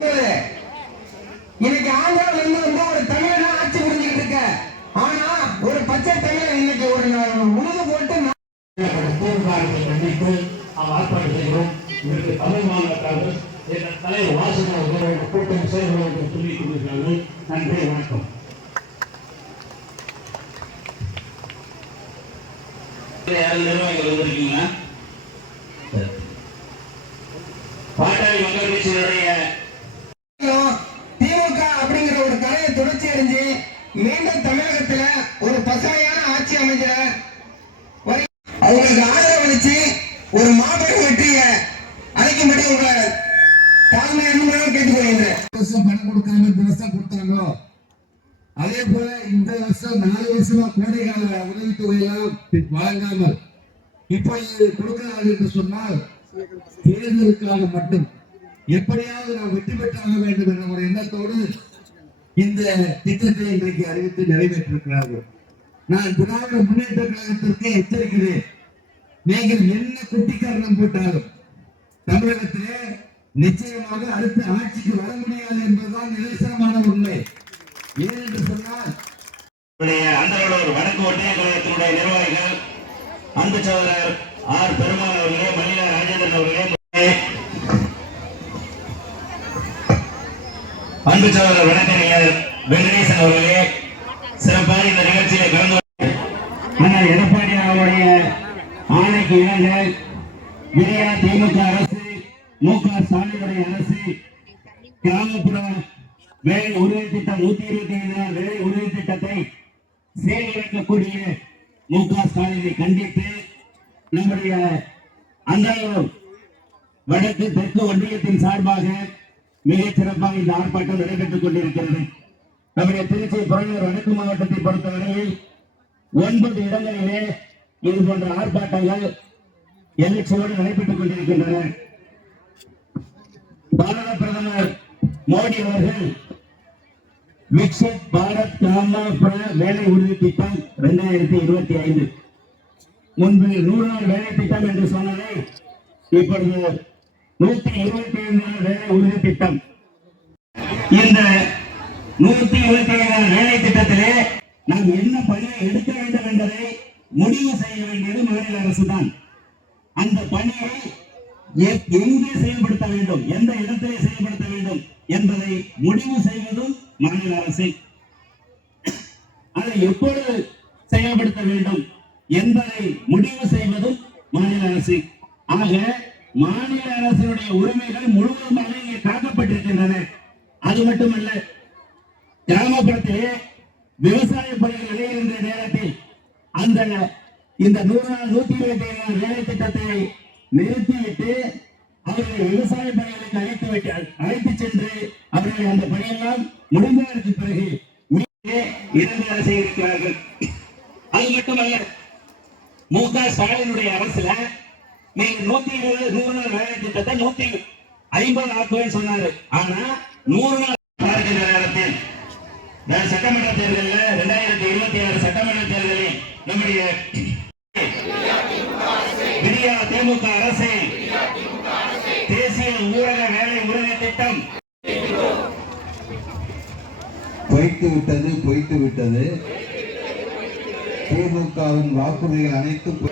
இன்னைக்கு ஆந்திரால இருந்து ஒரு தமிழ் ஆட்சி புரிஞ்சுக்கிட்டு இருக்க. ஆனா ஒரு பச்சை தமிழ் இன்னைக்கு ஒரு உழுது போட்டு கண்டித்து நாம் ஆர்ப்பாட்டம் செய்கிறோம். இதற்கு தமிழ் மாநிலத்தார்கள் தலைவர் வாசகர் கூட்டம் செயல்கள் என்று சொல்லிக் கொண்டிருக்கிறார்கள். நன்றி, வணக்கம். நிர்வாகிகள் வந்திருக்கீங்களா? பாட்டாளி மக்கள் கட்சியினுடைய திமுக அப்படிங்கிற ஒரு கலையை தொடர்ச்சி அடைஞ்சு மீண்டும் தமிழகத்துல ஒரு பசுமையான ஆட்சி அமைஞ்ச அவங்களுக்கு ஆதரவளிச்சு ஒரு மாபெரும் வெற்றியை அழைக்கும்படி உங்களை தாழ்மையான கேட்டுக்கொள்கின்றேன். பணம் கொடுக்காம இந்த வருஷம் கொடுத்தாங்களோ அதே போல இந்த வருஷம் 4 வருஷமா கோடைகால உதவித்தொகையெல்லாம் வழங்காமல் இப்பொழுது கொடுக்கிறார்கள் என்று சொன்னால் தேர்தலுக்காக மட்டும் எப்படியாவது நாம் வெற்றி பெற்றாக வேண்டும் என்ற ஒரு எண்ணத்தோடு இந்த திட்டத்தை இன்றைக்கு அறிவித்து நிறைவேற்றிருக்கிறார்கள். நான் திராவிட முன்னேற்ற கழகத்திற்கு எச்சரிக்கிறேன். நீங்கள் என்ன குட்டிக்காரணம் போட்டாலும் தமிழகத்திலே நிச்சயமாக அடுத்த ஆட்சிக்கு வர முடியாது என்பதுதான் நிதர்சனமான உண்மை. ஏனென்று சொன்னால் அந்தளூர் வடக்கு ஒன்றிய கழகத்தினுடைய நிர்வாகிகள் அன்பு சகோதரர் ஆர் பெருமாள் அவர்களே, மணிலா ராஜேந்திரன் அவர்களே, அன்பு சகோதரர் வழக்கறிஞர் வெங்கடேசன் அவர்களே சிறப்பாக இந்த நிகழ்ச்சியை கலந்து ஆனால் எடப்பாடி அவருடைய ஆணைக்கு இணங்க விரையா திமுக அரசு, மு.க. ஸ்டாலினுடைய அரசு கிராமப்புற வேலை உறுதி திட்டம் 125 வேலை உறுதி திட்டத்தை செயல்படுத்தக்கூடிய மு.க. ஸ்டாலினை கண்டித்து நம்முடைய அந்தளூர் வடக்கு தெற்கு ஒன்றியத்தின் சார்பாக மிகச் சிறப்பாக இந்த ஆர்ப்பாட்டம் நடைபெற்றுக் கொண்டிருக்கிறது. நம்முடைய திருச்சி புறநகர் வடக்கு மாவட்டத்தை பொறுத்தவரையில் 9 இடங்களிலே இது போன்ற ஆர்ப்பாட்டங்கள் எழுச்சியோடு நடைபெற்றுக் கொண்டிருக்கின்றன. பாரத பிரதமர் மோடி அவர்கள் விக்சித் பாரத் கிராமப்புற வேலை உறுதி திட்டம் 2025 முன்பு 100 நாள் வேலை திட்டம் என்று சொன்னதை இப்பொழுது 125 நாள் வேலை உறுதி திட்டம். இந்த 125 நாள் வேலை திட்டத்திலே நாம் என்ன பணியை எடுக்க வேண்டும் என்பதை முடிவு செய்ய வேண்டியது மாநில அரசு தான். அந்த பணியை எங்கே செயல்படுத்த வேண்டும், எந்த இடத்திலே செயல்படுத்த வேண்டும் என்பதை முடிவு செய்வதும் மாநில அரசு. அதை எப்பொழுது செயல்படுத்த வேண்டும் என்பதை முடிவு செய்வதும் மாநில அரசு. ஆக மாநில அரசினுடைய உரிமைகள் முழுவதுமாக இங்கே காக்கப்பட்டிருக்கின்றன. அது மட்டுமல்ல, கிராமப்புறத்திலே விவசாய பணிகள் இடையிருந்த நேரத்தில் இந்த 100 நாள் 125 நாள் வேலை திட்டத்தை நிறுத்திவிட்டு அவர்களை விவசாய பணிகளுக்கு அழைத்து சென்று அவர்களை அந்த பணியெல்லாம் முடிந்ததற்கு பிறகு இரண்டு அரசை இருக்கிறார்கள். அது மட்டுமல்ல, மு.க. ஸ்டாலினுடைய அரசுல நீங்க 120 நாள் வேலை திட்டத்தை 150 ஆக்குவேன்னு சொன்னாரு. ஆனா 100 நாள் பார்க்கின்ற நேரத்தில் சட்டமன்ற தேர்தலில் 2026 சட்டமன்ற தேர்தலில் நம்முடைய விடியா திமுக அரசு தேசிய ஊரக வேலை உறுதி திட்டம் பொய்த்து விட்டது. திமுகவின் வாக்குறுதிகள் அனைத்தும்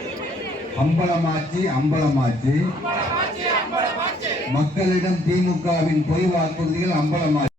அம்பலமாச்சு. மக்களிடம் திமுகவின் பொய் வாக்குறுதிகள் அம்பலமாச்சு.